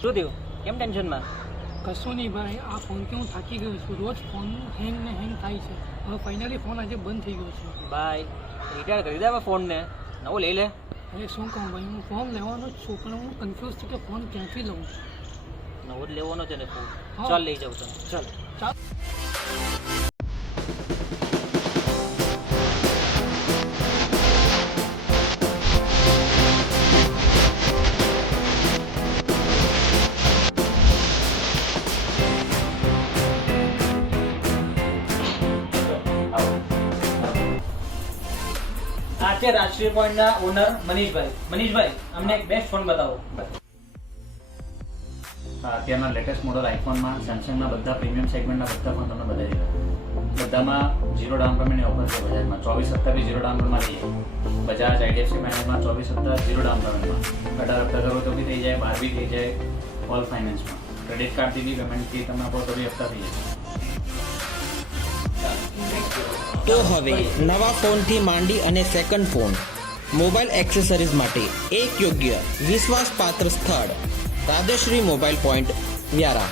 શું થયું? કેમ ટેન્શનમાં? કશું નહીં ભાઈ, આ ફોનથી હું થાકી ગયો છું. રોજ ફોન હેંગ થાય છે. હવે ફાઇનલી ફોન આજે બંધ થઈ ગયો છે. ભાઈ રિટાયર કરી દે હવે ફોનને, નવો લઈ લે. અરે શું કહું ભાઈ, હું ફોન લેવાનો જ છું પણ હું કન્ફ્યુઝ છું કે ફોન ક્યાંથી લઉં. નવો જ લેવાનો છે ને ફોન. હા. ચાલ લઈ જાઉં તને, ચાલ. ચાલ. આ છે રાષ્ટ્રીય પોઈન્ટના ઓનર મનીષભાઈ. મનીષભાઈ, અમને એક બેસ્ટ ફોન બતાવો. અત્યારના લેટેસ્ટ મોડલ આઈફોનમાં સેમસંગના બધા પ્રીમિયમ સેગમેન્ટના બધા ફોન તમને બતાવી દીધા. બધામાં 0 ડાઉન પેમેન્ટની ઓફર છે બજાજમાં. 24/7 0 ડાઉન પેમેન્ટમાં લઈએ. બજાજ આઈડીએફસી ફાઇનાન્સમાં 24/7 0 ડાઉન પેમેન્ટમાં. 18 હપ્તા કરો તો બી થઈ જાય, 12 બી થઈ જાય. ઓલ ફાઇનાન્સમાં ક્રેડિટ કાર્ડથી બી પેમેન્ટથી તમે આપો તો બી હપ્તા થઈ જાય. તો હવે નવા ફોનથી માંડી અને સેકન્ડ ફોન, મોબાઈલ એક્સેસરીઝ માટે એક યોગ્ય વિશ્વાસપાત્ર સ્થળ રાધેશ્રી મોબાઈલ પોઈન્ટ વ્યારા.